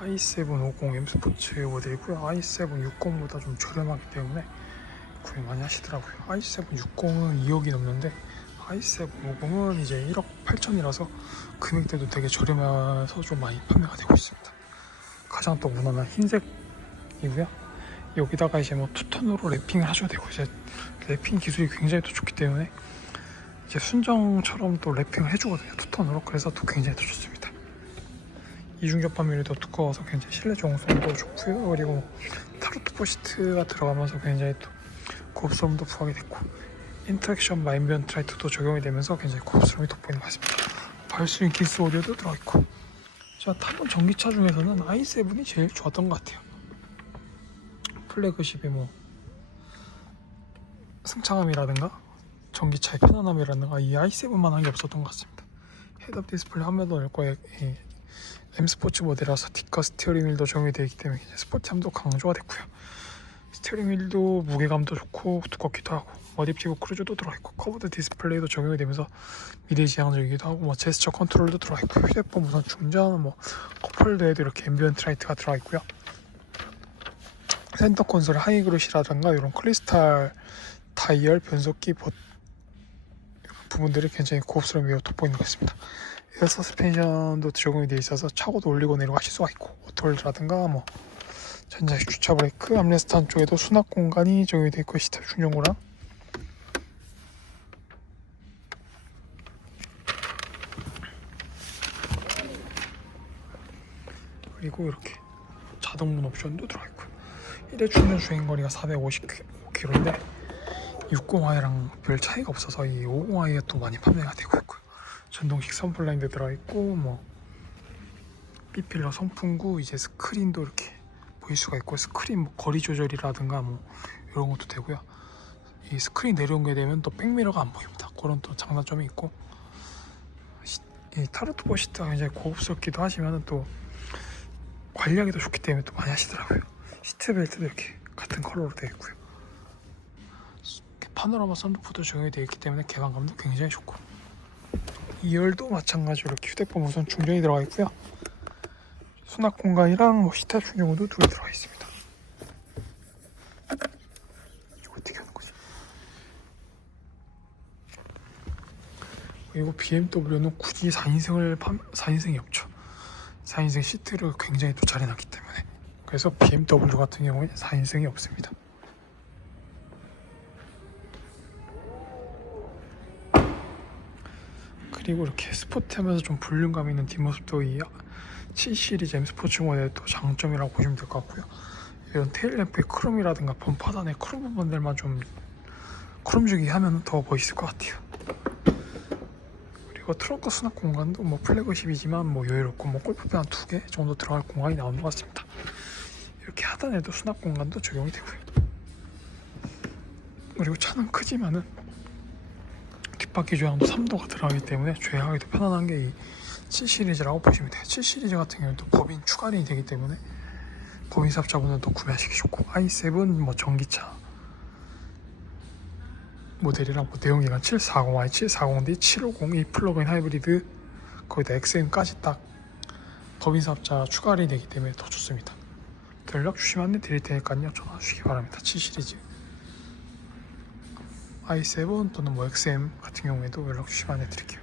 i7 50 M 스포츠 모델이고요. i7 60보다 좀 저렴하기 때문에 구매 많이 하시더라고요. i7 60은 2억이 넘는데 i7 50은 이제 1억 8천이라서 금액대도 되게 저렴해서 좀 많이 판매가 되고 있습니다. 가장 또 무난한 흰색이고요. 여기다가 이제 뭐 투톤으로 랩핑을 하셔도 되고 이제 랩핑 기술이 굉장히 또 좋기 때문에 이제 순정처럼 또 랩핑을 해주거든요. 투톤으로 그래서 또 굉장히 더 좋습니다. 이중 접합면이 더 두꺼워서 굉장히 실내 정성도 좋고요. 그리고 타로트 포시트가 들어가면서 굉장히 또 고급스러움도 부각이 됐고 인터랙션 마인비언트 라이트도 적용이 되면서 굉장히 고급스러움이 돋보이는 것 같습니다. 발수인 기스 오디오도 들어있고 제가 타본 전기차 중에서는 i7이 제일 좋았던 것 같아요. 플래그십이 뭐 승차감이라든가 전기차의 편안함이라든가 이 i7만 한 게 없었던 것 같습니다. 헤드업 디스플레이 화면도 넓고 이 M 스포츠 모델이라서 뒷과 스티어링 휠도 적용이 되어 있기 때문에 이제 스포티함도 강조가 됐고요. 스티어링 휠도 무게감도 좋고 두껍기도 하고 어댑티브 크루즈도 들어있고 커브드 디스플레이도 적용이 되면서 미래 지향적이기도 하고 뭐 제스처 컨트롤도 들어있고 휴대폰 무선 충전 뭐 컵홀더에도 이렇게 앰비언트 라이트가 들어있고요. 센터 콘솔 하이그루시라든가 이런 크리스탈 다이얼 변속기 버- 부분들이 굉장히 고급스러움이 돋보이는 것 같습니다. 에어 서스펜션도 적용이 되어 있어서 차고도 올리고 내리고 하실 수가 있고 오토홀드라든가 뭐 전자식 주차 브레이크 암레스트 한쪽에도 수납 공간이 적용이 되어 있고 시트 충전구랑. 그리고 이렇게 자동문 옵션도 들어있고. 1회 충전 주행 거리가 450km인데 60i랑 별 차이가 없어서 이 50i가 또 많이 판매가 되고 있고요 전동식 선블라인드 들어있고 뭐 B필러 선풍구 이제 스크린도 이렇게 보일 수가 있고 스크린 뭐 거리 조절이라든가 뭐 이런 것도 되고요. 이 스크린 내려온 게 되면 또 백미러가 안 보입니다. 그런 또 장단점이 있고. 시- 이 타르투보 시트가 굉장히 고급스럽기도 하지만 또 관리하기도 좋기 때문에 또 많이 하시더라고요. 시트 벨트도 이렇게 같은 컬러로 되어 있고요. 파노라마 선루프도 적용이 되어 있기 때문에 개방감도 굉장히 좋고 2열도 마찬가지로 휴대폰 무선 충전이 들어가 있고요. 수납 공간이랑 뭐 시타 충전구도 둘이 들어가 있습니다. 이거 어떻게 하는 거지? 그리고 BMW는 굳이 4인승을 4인승이 없죠. 4인승 시트를 굉장히 또 잘 해놨기 때문에. 그래서 BMW 같은 경우에 4인승이 없습니다 그리고 이렇게 스포티하면서 좀 볼륨감 있는 뒷모습도 이 7 시리즈 M 스포츠 모델의 또 장점이라고 보시면 될 것 같고요. 이런 테일램프의 크롬이라든가 범퍼 하단의 크롬 부분들만 좀 크롬 주기 하면 더 멋있을 것 같아요. 그리고 트렁크 수납 공간도 뭐 플래그십이지만 뭐 여유롭고 뭐 골프백 한 두 개 정도 들어갈 공간이 나오는 것 같습니다. 이렇게 하단에도 수납 공간도 적용이 되고요. 그리고 차는 크지만은 뒷 바퀴 조향도 3도가 들어가기 때문에 조향하기도 편안한 게 이 7 시리즈라고 보시면 돼요 7 시리즈 같은 경우는 또 법인 추가 할인이 되기 때문에 법인 사업자분들도 구매하시기 좋고 i7 뭐 전기차 모델이랑 뭐 내용이랑 740i, 740D, 750, 이 플러그인 하이브리드 거기다 XM까지 딱 법인 사업자 추가 할인이 되기 때문에 더 좋습니다. 연락 주시면 안내 드릴 테니까요. 전화 주시기 바랍니다. 7 시리즈 i7 또는 뭐 XM 같은 경우에도 연락 주시면 안내 드릴게요.